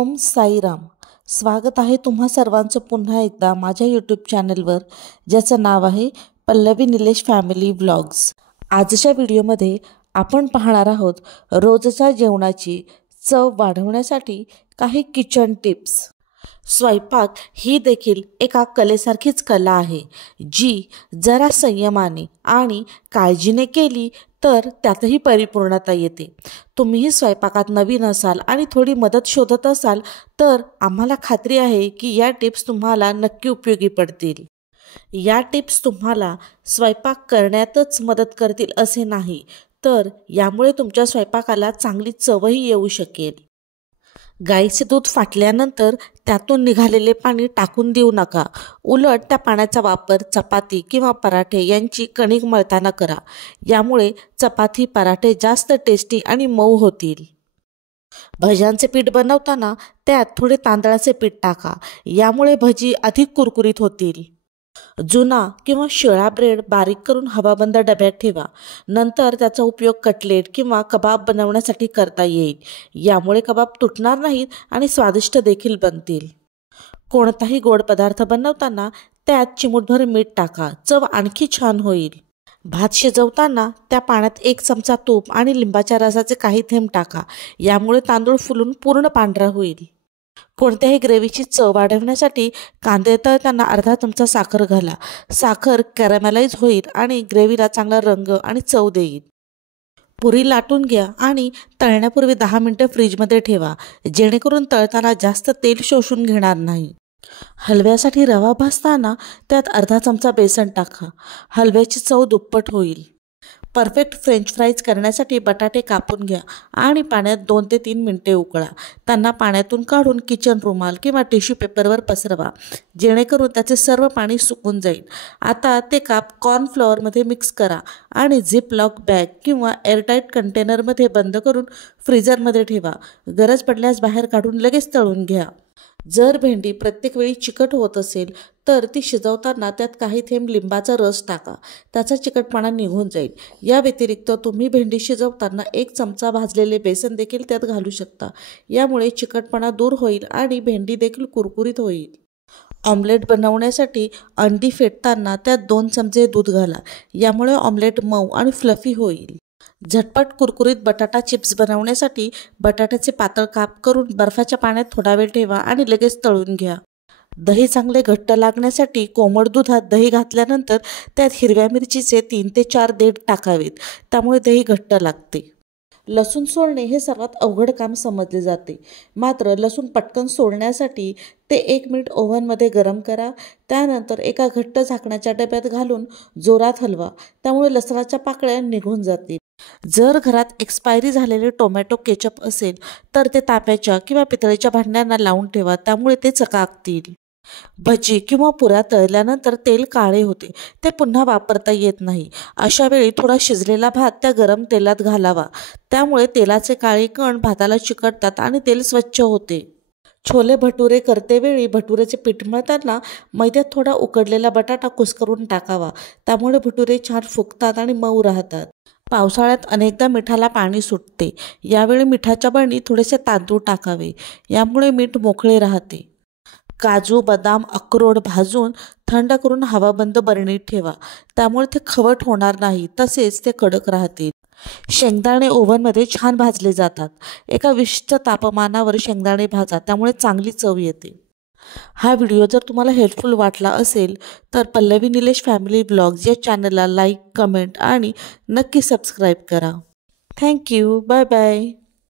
ओम साईराम। स्वागत आहे तुम्हा सर्वांचं पुन्हा एकदा माझ्या यूट्यूब चॅनलवर, ज्याचं नाव आहे पल्लवी निलेश फॅमिली व्लॉग्स। आजच्या व्हिडिओमध्ये आपण पाहणार आहोत रोजच्या जेवणाची चव वाढवण्यासाठी काही किचन टिप्स। स्वयंपाक ही देखील एका कलेसारखीच कला आहे, जी जरा संयमाने आणि काळजीने केली तर त्यातही परिपूर्णता येते। तुम्हीही स्वयंपाकात नवीन असाल आणि थोडी मदत शोधत असाल तर आम्हाला खात्री आहे की या टिप्स तुम्हाला नक्की उपयोगी पडतील। या टिप्स तुम्हाला स्वयंपाक करण्यातच मदत करतील असे नाही, तर यामुळे तुमच्या स्वयंपाकाला चांगली चवही येऊ शकेल। गाईचे दूध फाटल्यानंतर त्यातून निघालेले पाणी टाकून देऊ नका। उलट त्या पाण्याचा वापर चपाती किंवा पराठे यांची कणिक मळताना करा। यामुळे चपाती पराठे जास्त टेस्टी आणि मऊ होतील। भज्यांचे पीठ बनवताना त्यात थोडे तांदळाचे पीठ टाका। यामुळे भजी अधिक कुरकुरीत होतील। जुना किंवा शिळा ब्रेड बारीक करून हवाबंद डब्यात ठेवा। नंतर त्याचा उपयोग कटलेट किंवा कबाब बनवण्यासाठी करता येईल। यामुळे कबाब तुटणार नाहीत आणि स्वादिष्ट देखील बनतील। कोणताही गोड पदार्थ बनवताना त्यात चिमूटभर मीठ टाका, चव आणखी छान होईल। भात शिजवताना त्या पाण्यात 1 चमचा तूप आणि लिंबाच्या रसाचे काही थेंब टाका। यामुळे तांदूळ फुलून पूर्ण पांढरा होईल। कोणत्याही ग्रेव्हीची चव वाढवण्यासाठी कांदे तळताना अर्धा चमचा साखर घाला। साखर कॅरमलाइज होईल आणि ग्रेव्हीला चांगला रंग आणि चव देईल। पुरी लाटून घ्या आणि तळण्यापूर्वी 10 मिनिटे फ्रीजमध्ये ठेवा, जेणेकरून तळताना जास्त तेल शोषून घेणार नाही। हलव्यासाठी रवा भाजताना त्यात अर्धा चमचा बेसन टाका। हलव्याची चव दुप्पट होईल। परफेक्ट फ्रेंच फ्राईज करण्यासाठी बटाटे कापून घ्या आणि पाण्यात 2 ते 3 मिनिटे उकळा। त्यांना पाण्यातून काढून किचन रुमाल किंवा टिश्यू पेपरवर पसरवा, जेणेकरून त्याचे सर्व पाणी सुकून जाईल। आता ते काप कॉर्नफ्लॉवरमध्ये मिक्स करा आणि झिप लॉक बॅग किंवा एअरटाईट कंटेनरमध्ये बंद करून फ्रीझरमध्ये ठेवा। गरज पडल्यास बाहेर काढून लगेच तळून घ्या। जर भेंडी प्रत्येक वेळी चिकट होत असेल तर ती शिजवताना त्यात काही थेंब लिंबाचा रस टाका, त्याचा चिकटपणा निघून जाईल। या व्यतिरिक्त तुम्ही भेंडी शिजवताना 1 चमचा भाजलेले बेसन देखील त्यात घालू शकता। यामुळे चिकटपणा दूर होईल आणि भेंडी देखील कुरकुरीत होईल। ऑमलेट बनवण्यासाठी अंडी फेटताना त्यात 2 चमचे दूध घाला। यामुळे ऑमलेट मऊ आणि फ्लफी होईल। झटपट कुरकुरीत बटाटा चिप्स बनवण्यासाठी बटाट्याचे पातळ काप करून बर्फाच्या पाण्यात थोडा वेळ ठेवा आणि लगेच तळून घ्या। दही चांगले घट्ट लागण्यासाठी कोमट दुधात दही घातल्यानंतर त्यात हिरव्या मिरचीचे 3 ते 4 देठ टाकावेत, त्यामुळे दही घट्ट लागते। लसूण सोलणे हे सर्वात अवघड काम समजले जाते, मात्र लसूण पटकन सोलण्यासाठी ते 1 मिनिट ओव्हनमध्ये गरम करा। त्यानंतर एका घट्ट झाकणाच्या डब्यात घालून जोरात हलवा, त्यामुळे लसणाच्या पाकळ्या निघून जातील। जर घरात एक्सपायरी झालेले टोमॅटो केचप असेल तर ते तांब्याच्या किंवा पितळेच्या भांड्यांना लावून ठेवा, त्यामुळे ते चकाकतील। भजी किंवा पुऱ्या तळल्यानंतर तेल काळे होते, ते पुन्हा वापरता येत नाही। अशा वेळी थोडा शिजलेला भात त्या गरम तेलात घालावा, त्यामुळे तेलाचे काळे कण भाताला चिकटतात आणि तेल स्वच्छ होते। छोले भटुरे करतेवेळी भटुरेचे पीठ मळताना मैद्यात थोडा उकडलेला बटाटा कुस्करून टाकावा, त्यामुळे भटुरे छान फुगतात आणि मऊ राहतात। पावसाळ्यात अनेकदा मिठाला पाणी सुटते, यावेळी मिठाच्या बरणीत थोडेसे तांदूळ टाकावे, यामुळे मीठ मोकळे राहते। काजू, बदाम, अक्रोड भाजून थंड करून हवाबंद बरणीत ठेवा, त्यामुळे ते खवट होणार नाही, तसेच ते कडक राहतील। शेंगदाणे ओव्हनमध्ये छान भाजले जातात। एका विशिष्ट तापमानावर शेंगदाणे भाजा, त्यामुळे चांगली चव येते। हा व्हिडिओ जर तुम्हाला हेल्पफुल वाटला असेल तर पल्लवी निलेश फॅमिली व्लॉग्स या चॅनलला लाईक, कमेंट आणि नक्की सबस्क्राईब करा। थँक्यू। Bye bye.